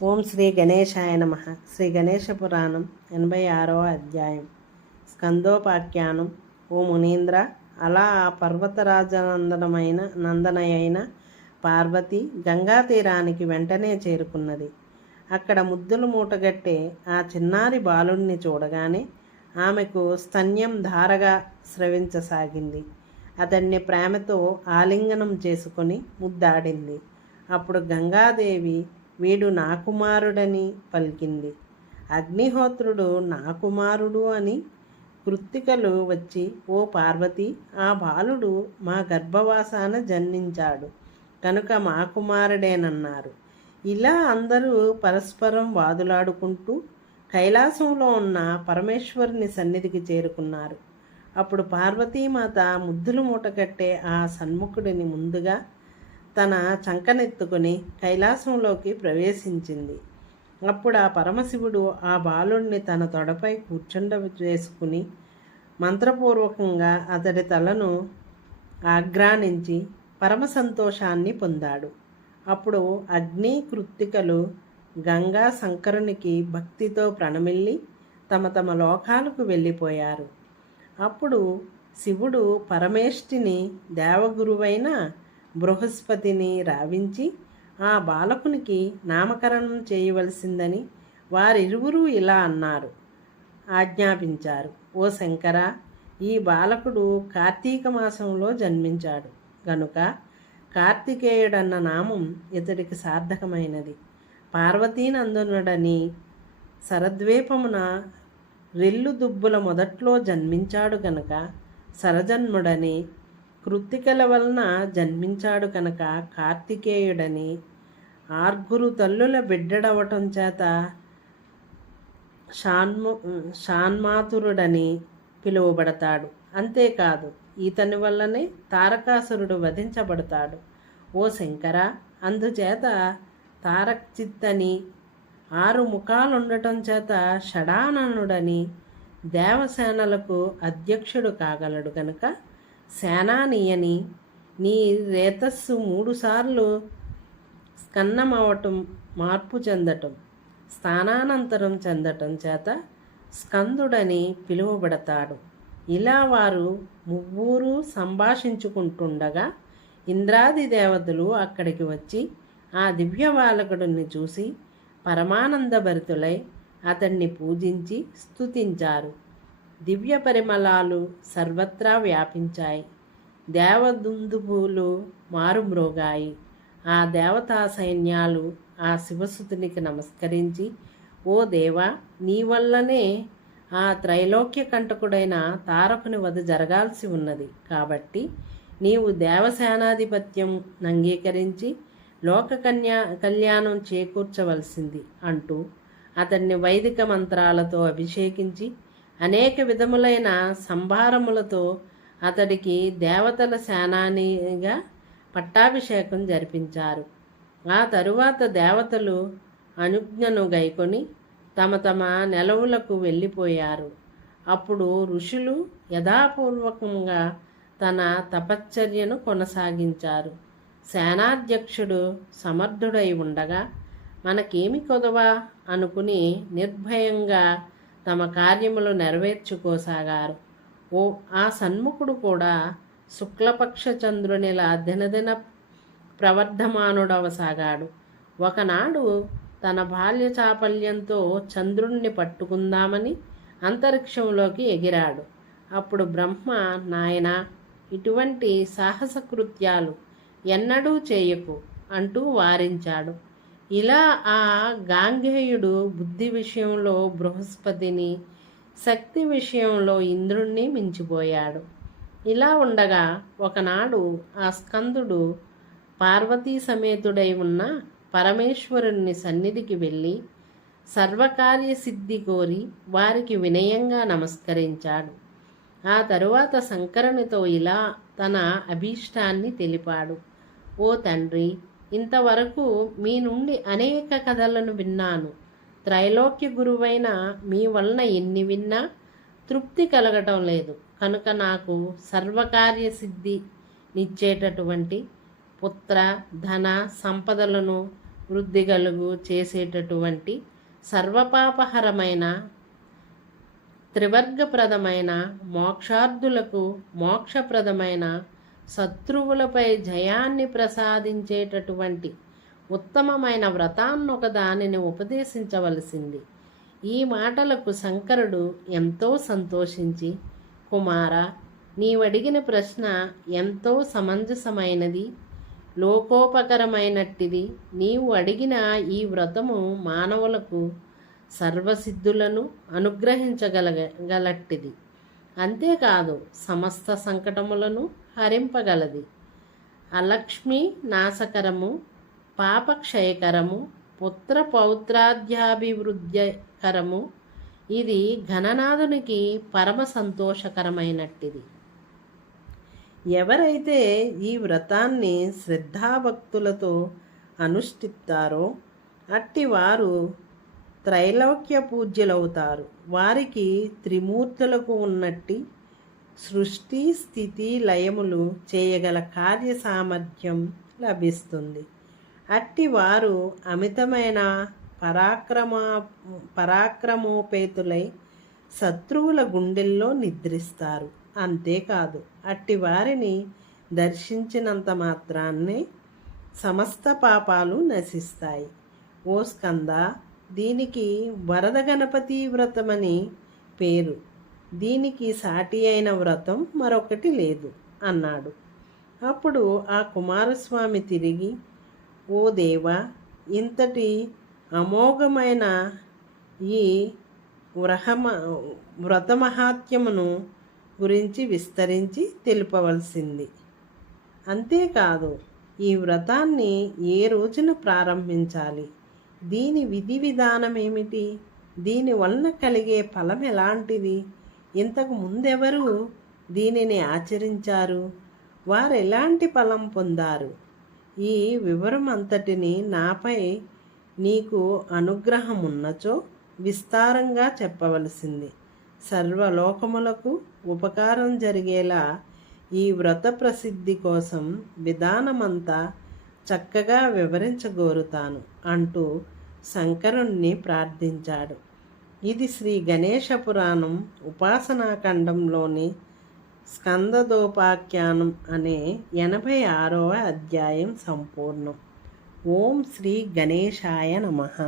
ఓం శ్రీ గణేశాయ నమః. శ్రీ గణేశ పురాణం 86వ అధ్యాయం. స్కందోపాఖ్యానం. ఓ మునీంద్ర, అలా ఆ నందనయైన పార్వతి గంగా తీరానికి వెంటనే చేరుకున్నది. అక్కడ ముద్దులు మూటగట్టే ఆ చిన్నారి బాలుణ్ణి చూడగానే ఆమెకు స్తన్యం ధారగా స్రవించసాగింది. అతన్ని ప్రేమతో ఆలింగనం చేసుకొని ముద్దాడింది. అప్పుడు గంగాదేవి, వీడు నా కుమారుడని పలికింది. అగ్నిహోత్రుడు నా కుమారుడు అని కృత్తికలు వచ్చి, ఓ పార్వతి, ఆ బాలుడు మా గర్భవాసాన జన్మించాడు కనుక మా కుమారుడేనన్నారు. ఇలా అందరూ పరస్పరం వాదులాడుకుంటూ కైలాసంలో ఉన్న పరమేశ్వరుని సన్నిధికి చేరుకున్నారు. అప్పుడు పార్వతీమాత ముద్దులు మూటకట్టే ఆ సన్ముఖుడిని ముందుగా తన చంకనెత్తుకుని కైలాసంలోకి ప్రవేశించింది. అప్పుడు ఆ పరమశివుడు ఆ బాలుణ్ణి తన తొడపై కూర్చుండవేసుకుని మంత్రపూర్వకంగా అతడి తలను ఆగ్రానించి పరమ సంతోషాన్ని పొందాడు. అప్పుడు అగ్ని కృత్తికలు గంగా శంకరునికి భక్తితో ప్రణమిల్లి తమ తమ లోకాలకు వెళ్ళిపోయారు. అప్పుడు శివుడు పరమేష్టిని దేవగురువైన బృహస్పతిని రావించి ఆ బాలకునికి నామకరణం చేయవలసిందని వారిరువురూ ఇలా ఆజ్ఞాపించారు. ఓ శంకర, ఈ బాలకుడు కార్తీక మాసంలో జన్మించాడు గనుక కార్తికేయుడన్న నామం ఇతడికి సార్థకమైనది. పార్వతీనందనుడని శరద్వీపమున రెల్లు దుబ్బుల మొదట్లో జన్మించాడు గనుక సరజన్ముడని, కృత్తికల వలన జన్మించాడు కనుక కార్తికేయుడని, ఆర్గురు తల్లుల బిడ్డడవటం చేత షాన్మాతురుడని పిలువబడతాడు. అంతేకాదు, ఈతని వల్లనే తారకాసురుడు వధించబడతాడు. ఓ శంకర, అందుచేత తారక్చిత్తని, 6 ముఖాలుండటం చేత షడాననుడని, దేవసేనలకు అధ్యక్షుడు కాగలడు గనుక సేనానీయని, నీ రేతస్సు 3 సార్లు స్కన్నమవటం, మార్పు చెందటం, స్థానానంతరం చెందటం చేత స్కందుడని పిలువబడతాడు. ఇలా వారు ముగ్గురు సంభాషించుకుంటుండగా ఇంద్రాది దేవతలు అక్కడికి వచ్చి ఆ దివ్య బాలకుడిని చూసి పరమానందభరితులై అతన్ని పూజించి స్తుతించారు. దివ్య పరిమళాలు సర్వత్రా వ్యాపించాయి. దేవదుందుభులు మారుమ్రోగాయి. ఆ దేవతా సైన్యాలు ఆ శివసుతునికి నమస్కరించి, ఓ దేవా, నీ వల్లనే ఆ త్రైలోక్య కంటకుడైన తారకుని వధ జరగాల్సి ఉన్నది. కాబట్టి నీవు దేవసేనాధిపత్యం అంగీకరించి లోక కళ్యాణం చేకూర్చవలసింది అంటూ అతన్ని వైదిక మంత్రాలతో అభిషేకించి అనేక విధములైన సంభారములతో అతడికి దేవతల సేనానిగా పట్టాభిషేకం జరిపించారు. ఆ తరువాత దేవతలు అనుజ్ఞను గైకొని తమ తమ నెలవులకు వెళ్ళిపోయారు. అప్పుడు ఋషులు యథాపూర్వకంగా తన తపశ్చర్యను కొనసాగించారు. సేనాధ్యక్షుడు సమర్థుడై ఉండగా మనకేమి కొదవా అనుకుని నిర్భయంగా తమ కార్యములు నెరవేర్చుకోసాగారు. ఆ సన్ముఖుడు కూడా శుక్లపక్ష చంద్రునిలా దినదిన ప్రవర్ధమానుడవసాగాడు. ఒకనాడు తన బాల్య చాపల్యంతో చంద్రుణ్ణి పట్టుకుందామని అంతరిక్షంలోకి ఎగిరాడు. అప్పుడు బ్రహ్మ, నాయనా, ఇటువంటి సాహస కృత్యాలు ఎన్నడూ చేయకు అంటూ వారించాడు. ఇలా ఆ గాంగేయుడు బుద్ధి విషయంలో బృహస్పతిని, శక్తి విషయంలో ఇంద్రుణ్ణి మించిపోయాడు. ఇలా ఉండగా ఒకనాడు ఆ స్కందుడు పార్వతీ సమేతుడై ఉన్న పరమేశ్వరుని సన్నిధికి వెళ్ళి సర్వకార్య సిద్ధి కోరి వారికి వినయంగా నమస్కరించాడు. ఆ తరువాత శంకరునితో ఇలా తన అభీష్టాన్ని తెలిపాడు. ఓ తండ్రి, ఇంతవరకు మీ నుండి అనేక కథలను విన్నాను. త్రైలోక్య గురువైన మీ వలన ఎన్ని విన్నా తృప్తి కలగటం లేదు. కనుక నాకు సర్వకార్య సిద్ధి నిచ్చేటటువంటి పుత్ర, ధన, సంపదలను వృద్ధి కలుగు చేసేటటువంటి సర్వపాపహరమైన త్రివర్గప్రదమైన మోక్షార్థులకు మోక్షప్రదమైన శత్రువులపై జయాన్ని ప్రసాదించేటటువంటి ఉత్తమమైన వ్రతాన్నొక దానిని ఉపదేశించవలసింది. ఈ మాటలకు శంకరుడు ఎంతో సంతోషించి, కుమార, నీవడిగిన ప్రశ్న ఎంతో సమంజసమైనది, లోకోపకరమైనట్టిది. నీవు అడిగిన ఈ వ్రతము మానవులకు సర్వసిద్ధులను అనుగ్రహించగలగలట్టిది. అంతేకాదు సమస్త సంకటములను హరింపగలది. అలక్ష్మి నాశకరము, పాపక్షయకరము, పుత్ర పౌత్రాద్యాభివృద్ధికరము. ఇది ఘననాథునికి పరమ సంతోషకరమైనట్టిది. ఎవరైతే ఈ వ్రతాన్ని శ్రద్ధాభక్తులతో అనుష్ఠిస్తారో అట్టి వారు త్రైలోక్య పూజ్యులవుతారు. వారికి త్రిమూర్తులకు ఉన్నట్టి సృష్టి స్థితి లయములు చేయగల కార్య సామర్థ్యం లభిస్తుంది. అట్టి వారు అమితమైన పరాక్రమోపేతులై శత్రువుల గుండెల్లో నిద్రిస్తారు. అంతేకాదు అట్టి వారిని దర్శించినంత మాత్రాన్నే సమస్త పాపాలు నశిస్తాయి. ఓ స్కంద, దీనికి వరద గణపతి వ్రతమని పేరు. దీనికి సాటి అయిన వ్రతం మరొకటి లేదు అన్నాడు. అప్పుడు ఆ కుమారస్వామి తిరిగి, ఓ దేవా, ఇంతటి అమోఘమైన ఈ వ్రతమహాత్యమును గురించి విస్తరించి తెలుపవలసింది. అంతేకాదు ఈ వ్రతాన్ని ఏ రోజున ప్రారంభించాలి, దీని విధి విధానం ఏమిటి, దీని వలన కలిగే ఫలం ఎలాంటిది, ఇంతకు ముందెవరు దీనిని ఆచరించారు, వారు ఎలాంటి ఫలం పొందారు, ఈ వివరం అంతటిని నాపై నీకు అనుగ్రహం ఉన్నచో విస్తారంగా చెప్పవలసింది. సర్వలోకములకు ఉపకారం జరిగేలా ఈ వ్రత ప్రసిద్ధి కోసం విధానమంతా చక్కగా వివరించగోరుతాను అంటూ శంకరుణ్ణి ప్రార్థించాడు. ఇది శ్రీ గణేశ పురాణం ఉపాసనాఖండంలోని స్కందోపాఖ్యానం అనే 86వ అధ్యాయం సంపూర్ణం. ఓం శ్రీ గణేశాయ నమః.